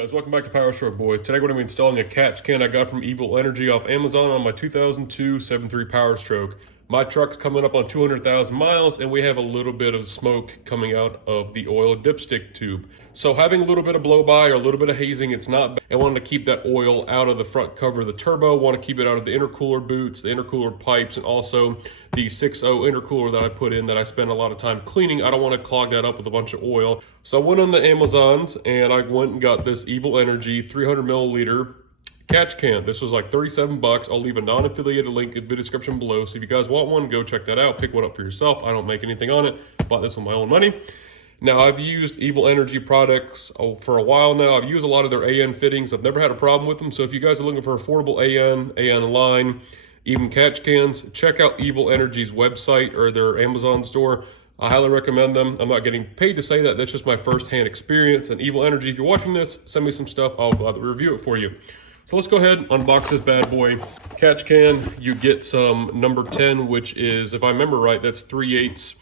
Guys, welcome back to Powerstroke Boys. Today we're going to be installing a catch can I got from Evil Energy off Amazon on my 2002 7.3 Powerstroke. My truck's coming up on 200,000 miles and we have a little bit of smoke coming out of the oil dipstick tube. So having a little bit of blow by or a little bit of hazing, it's not bad. I wanted to keep that oil out of the front cover of the turbo, want to keep it out of the intercooler boots, the intercooler pipes, and also the 6.0 intercooler that I put in that I spend a lot of time cleaning. I don't want to clog that up with a bunch of oil. So I went on the Amazons and I went and got this Evil Energy 300 milliliter catch can. This was like 37 bucks. I'll leave a non-affiliated link in the description below. So if you guys want one, go check that out. Pick one up for yourself. I don't make anything on it. Bought this with my own money. Now, I've used Evil Energy products for a while now. I've used a lot of their AN fittings. I've never had a problem with them. So if you guys are looking for affordable AN line, even catch cans, check out Evil Energy's website or their Amazon store. I highly recommend them. I'm not getting paid to say that. That's just my first-hand experience. And Evil Energy, if you're watching this, send me some stuff. I'll gladly review it for you. So let's go ahead and unbox this bad boy. Catch can, you get some number 10, which is, if I remember right, that's 3/8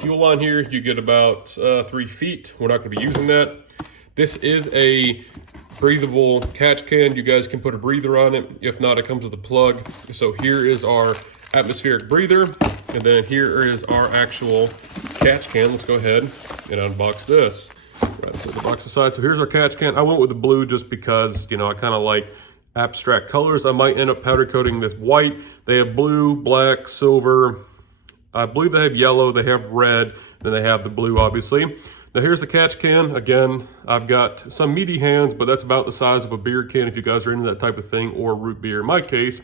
fuel line here. You get about 3 feet. We're not going to be using that. This is a breathable catch can. You guys can put a breather on it. If not, it comes with a plug. So here is our atmospheric breather. And then here is our actual catch can. Let's go ahead and unbox this. Right, set the box aside. So here's our catch can. I went with the blue just because, you know, I kind of like abstract colors. I might end up powder coating this white. They have blue, black, silver. I believe they have yellow, they have red, then they have the blue, obviously. Now here's the catch can. Again, I've got some meaty hands, but that's about the size of a beer can if you guys are into that type of thing, or root beer in my case.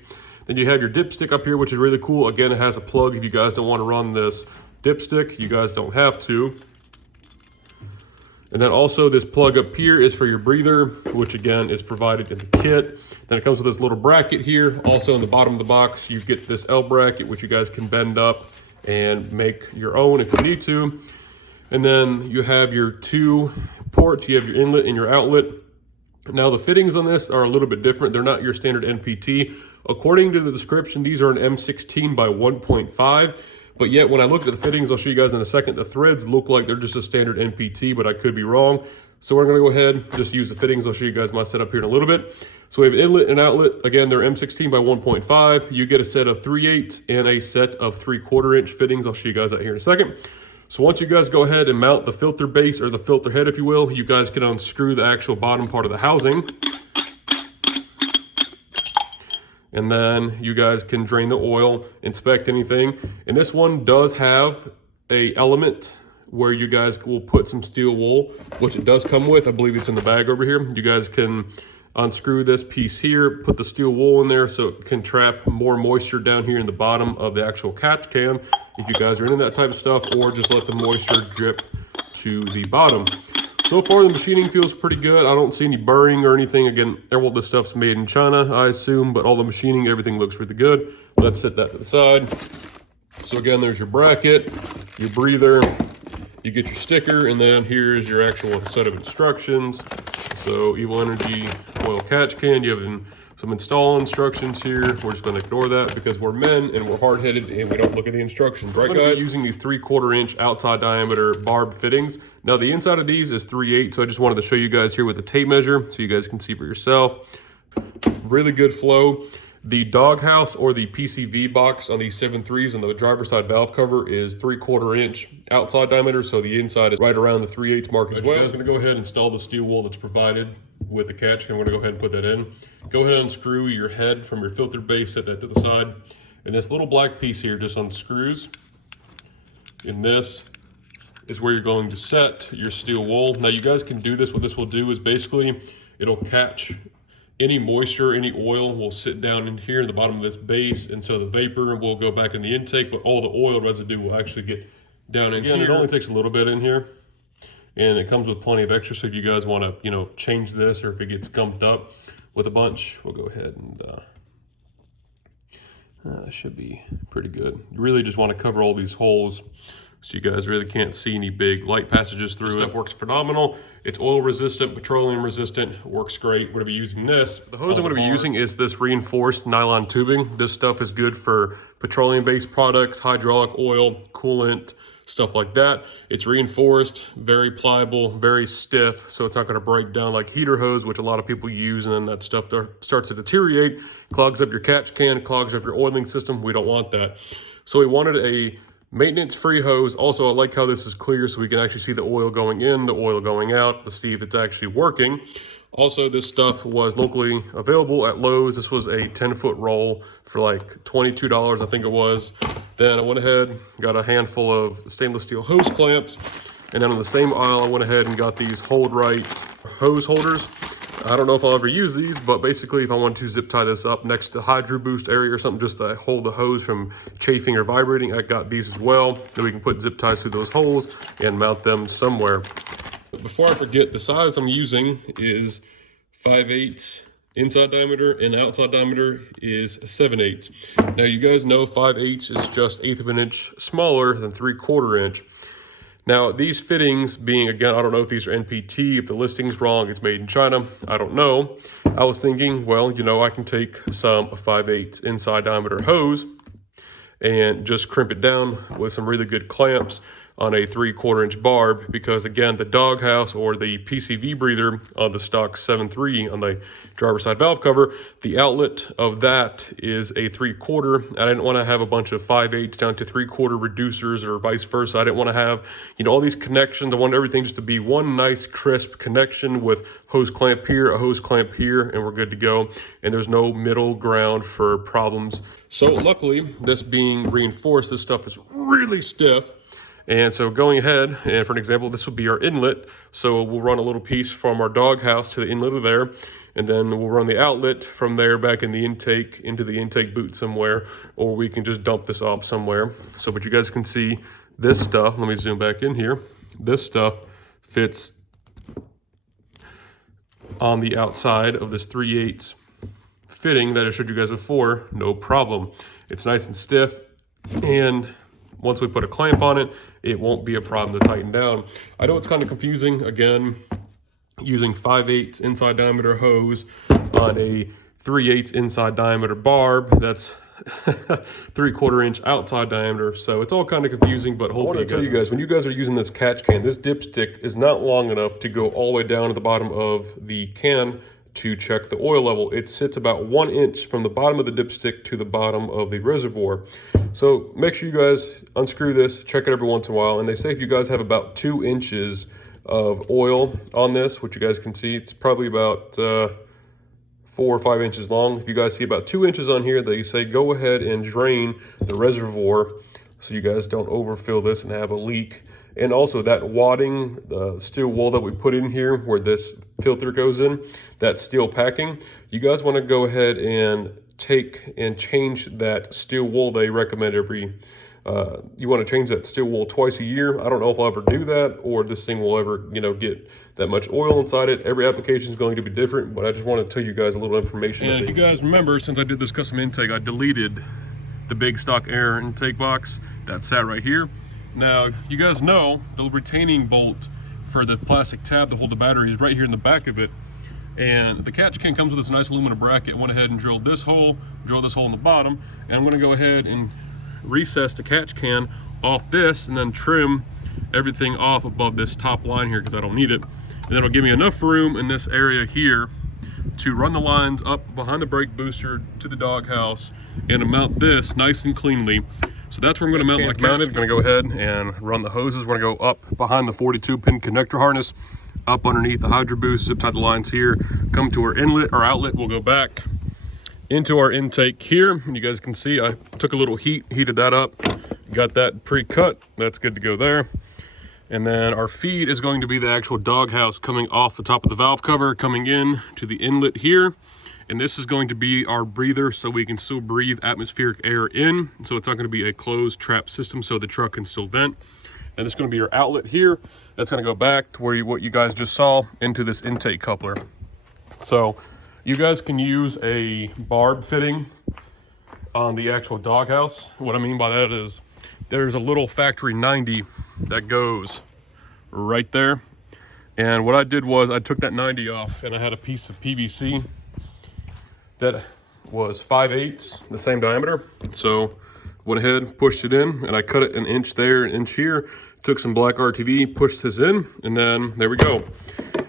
Then you have your dipstick up here, which is really cool. Again, it has a plug if you guys don't want to run this dipstick. You guys don't have to. And then also this plug up here is for your breather, which again is provided in the kit. Then it comes with this little bracket here. Also in the bottom of the box, you get this L bracket, which you guys can bend up and make your own if you need to. And then you have your 2 ports. You have your inlet and your outlet. Now the fittings on this are a little bit different. They're not your standard NPT. According to the description, these are an M16 by 1.5. But yet when I looked at the fittings, I'll show you guys in a second, the threads look like they're just a standard NPT, but I could be wrong. So we're gonna go ahead, just use the fittings. I'll show you guys my setup here in a little bit. So we have inlet and outlet. Again, they're M16 by 1.5. You get a set of 3/8 and a set of 3/4 inch fittings. I'll show you guys that here in a second. So once you guys go ahead and mount the filter base or the filter head, if you will, you guys can unscrew the actual bottom part of the housing. And then you guys can drain the oil, inspect anything. And this one does have a element where you guys will put some steel wool, which it does come with. I believe it's in the bag over here. You guys can unscrew this piece here, put the steel wool in there so it can trap more moisture down here in the bottom of the actual catch can if you guys are into that type of stuff, or just let the moisture drip to the bottom. So far, the machining feels pretty good. I don't see any burring or anything. Again, all this stuff's made in China, I assume, but all the machining, everything looks really good. Let's set that to the side. So again, there's your bracket, your breather, you get your sticker, and then here's your actual set of instructions. So Evil Energy oil catch can, you have some install instructions here. We're just gonna ignore that because we're men and we're hard-headed and we don't look at the instructions, right guys? Using these 3/4 inch outside diameter barb fittings. Now the inside of these is 3/8, so I just wanted to show you guys here with the tape measure so you guys can see for yourself. Really good flow. The doghouse or the PCV box on these 7.3s and the driver's side valve cover is 3/4 inch outside diameter, so the inside is right around the 3/8 mark as well. I'm gonna go ahead and install the steel wool that's provided with the catch can. I'm gonna go ahead and put that in. Go ahead and unscrew your head from your filter base, set that to the side. And this little black piece here just unscrews. And this is where you're going to set your steel wool. Now you guys can do this. What this will do is basically it'll catch any moisture, any oil will sit down in here in the bottom of this base, and so the vapor will go back in the intake, but all the oil residue will actually get down in here. It only takes a little bit in here, and it comes with plenty of extra, so if you guys want to, you know, change this, or if it gets gumped up with a bunch, we'll go ahead and should be pretty good. You really just want to cover all these holes so you guys really can't see any big light passages through it. This stuff works phenomenal. It's oil resistant, petroleum resistant, works great. We're gonna be using this. The hose I'm gonna be using is this reinforced nylon tubing. This stuff is good for petroleum-based products, hydraulic oil, coolant, stuff like that. It's reinforced, very pliable, very stiff, so it's not gonna break down like heater hose, which a lot of people use, and then that stuff starts to deteriorate, clogs up your catch can, clogs up your oiling system. We don't want that. So we wanted a maintenance-free hose. Also, I like how this is clear so we can actually see the oil going in, the oil going out, to see if it's actually working. Also, this stuff was locally available at Lowe's. This was a 10-foot roll for like $22, I think it was. Then I went ahead, got a handful of stainless steel hose clamps. And then on the same aisle, I went ahead and got these Hold Right hose holders. I don't know if I'll ever use these, but basically if I wanted to zip tie this up next to the Hydro Boost area or something just to hold the hose from chafing or vibrating, I got these as well. Then we can put zip ties through those holes and mount them somewhere. But before I forget, the size I'm using is 5/8 inside diameter and outside diameter is 7/8. Now you guys know 5/8 is just 1/8 of an inch smaller than 3/4 inch. Now these fittings being, again, I don't know if these are NPT, if the listing's wrong, it's made in China, I don't know. I was thinking, well, you know, I can take some 5/8 inside diameter hose and just crimp it down with some really good clamps on a 3/4 inch barb, because again, the doghouse or the PCV breather on the stock 7.3 on the driver's side valve cover, the outlet of that is a 3/4. I didn't want to have a bunch of 5/8 down to 3/4 reducers or vice versa. I didn't want to have, you know, all these connections. I wanted everything just to be one nice crisp connection with hose clamp here, a hose clamp here, and we're good to go. And there's no middle ground for problems. So luckily, this being reinforced, this stuff is really stiff. And so going ahead, and for an example, this will be our inlet. So we'll run a little piece from our doghouse to the inlet of there, and then we'll run the outlet from there back in the intake, into the intake boot somewhere, or we can just dump this off somewhere. So, but you guys can see this stuff, let me zoom back in here. This stuff fits on the outside of this 3/8 fitting that I showed you guys before, no problem. It's nice and stiff, and once we put a clamp on it, it won't be a problem to tighten down. I know it's kind of confusing, again, using 5/8 inside diameter hose on a 3/8 inside diameter barb. That's 3/4 inch outside diameter. So it's all kind of confusing, but hopefully I want to tell you guys, when you guys are using this catch can, this dipstick is not long enough to go all the way down to the bottom of the can to check the oil level. It sits about 1 inch from the bottom of the dipstick to the bottom of the reservoir. So make sure you guys unscrew this, check it every once in a while. And they say if you guys have about 2 inches of oil on this, which you guys can see, it's probably about 4 or 5 inches long. If you guys see about 2 inches on here, they say go ahead and drain the reservoir so you guys don't overfill this and have a leak. And also that wadding, the steel wool that we put in here where this filter goes in, that steel packing, you guys want to go ahead and take and change that steel wool. They recommend you want to change that steel wool twice a year. I don't know if I'll ever do that or this thing will ever, you know, get that much oil inside it. Every application is going to be different, but I just want to tell you guys a little information. And if you guys remember, since I did this custom intake, I deleted the big stock air intake box that sat right here. Now, you guys know the retaining bolt for the plastic tab to hold the battery is right here in the back of it. And the catch can comes with this nice aluminum bracket. I went ahead and drilled this hole in the bottom, and I'm gonna go ahead and recess the catch can off this and then trim everything off above this top line here because I don't need it. And that'll give me enough room in this area here to run the lines up behind the brake booster to the doghouse and to mount this nice and cleanly. So that's where I'm going to mount my mounted. I'm going to go ahead and run the hoses. We're going to go up behind the 42-pin connector harness, up underneath the Hydro Boost, zip tie the lines here, come to our inlet or outlet. We'll go back into our intake here. And you guys can see I took a little heated that up, got that pre-cut. That's good to go there. And then our feed is going to be the actual doghouse coming off the top of the valve cover, coming in to the inlet here. And this is going to be our breather so we can still breathe atmospheric air in. So it's not going to be a closed trap system so the truck can still vent. And it's going to be your outlet here. That's going to go back to where what you guys just saw into this intake coupler. So you guys can use a barb fitting on the actual doghouse. What I mean by that is there's a little factory 90 that goes right there. And what I did was I took that 90 off and I had a piece of PVC that was 5/8, the same diameter. So Went ahead, pushed it in, and I cut it an inch there, an inch here. Took some black RTV, pushed this in, and then there we go.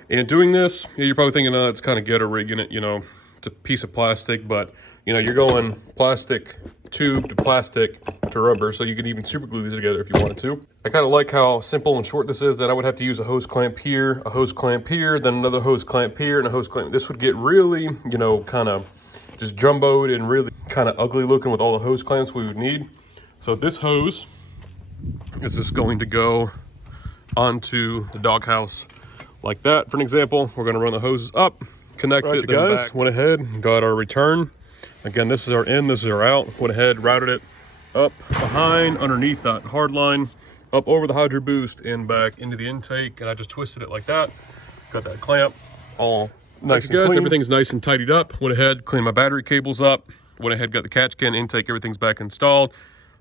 And doing this, you're probably thinking, oh, it's kind of ghetto rigging it, you know, it's a piece of plastic, but you know, you're going plastic tube to plastic to rubber, so you can even super glue these together if you wanted to. I kind of like how simple and short this is, that I would have to use a hose clamp here, then another hose clamp here, and a hose clamp. This would get really, you know, kind of just jumboed and really kind of ugly looking with all the hose clamps we would need. So this hose is just going to go onto the doghouse like that. For an example, we're going to run the hoses up, connect it, guys. Went ahead, got our return. Again, this is our in, this is our out. Went ahead, routed it up behind, underneath that hard line, up over the hydro boost and back into the intake. And I just twisted it like that. Got that clamp all nice and clean. Everything's nice and tidied up. Went ahead, cleaned my battery cables up. Went ahead, got the catch can intake, everything's back installed.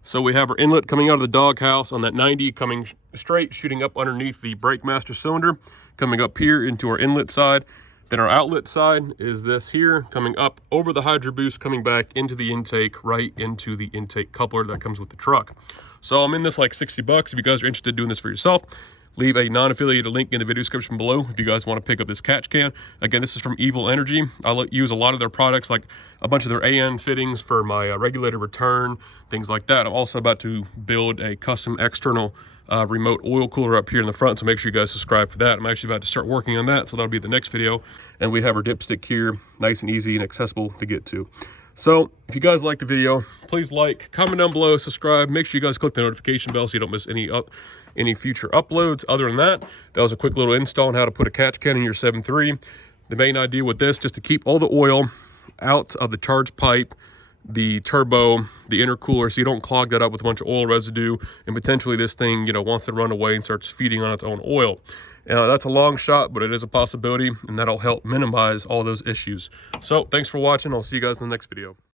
So we have our inlet coming out of the doghouse on that 90, coming straight, shooting up underneath the brake master cylinder, coming up here into our inlet side. Then our outlet side is this here, coming up over the hydro boost, coming back into the intake, right into the intake coupler that comes with the truck. So I'm in this like 60 bucks. If you guys are interested in doing this for yourself, leave a non-affiliated link in the video description below if you guys want to pick up this catch can. Again, this is from Evil Energy. I use a lot of their products, like a bunch of their AN fittings for my regulator return, things like that. I'm also about to build a custom external remote oil cooler up here in the front, so make sure you guys subscribe for that. I'm actually about to start working on that, so that'll be the next video. And we have our dipstick here, nice and easy and accessible to get to. So if you guys like the video, please like, comment down below, subscribe. Make sure you guys click the notification bell so you don't miss any future uploads. Other than that, that was a quick little install on how to put a catch can in your 7.3. The main idea with this, just to keep all the oil out of the charge pipe, the turbo, the intercooler, so you don't clog that up with a bunch of oil residue, and potentially this thing, you know, wants to run away and starts feeding on its own oil. That's a long shot, but it is a possibility, and that'll help minimize all those issues. So thanks for watching. I'll see you guys in the next video.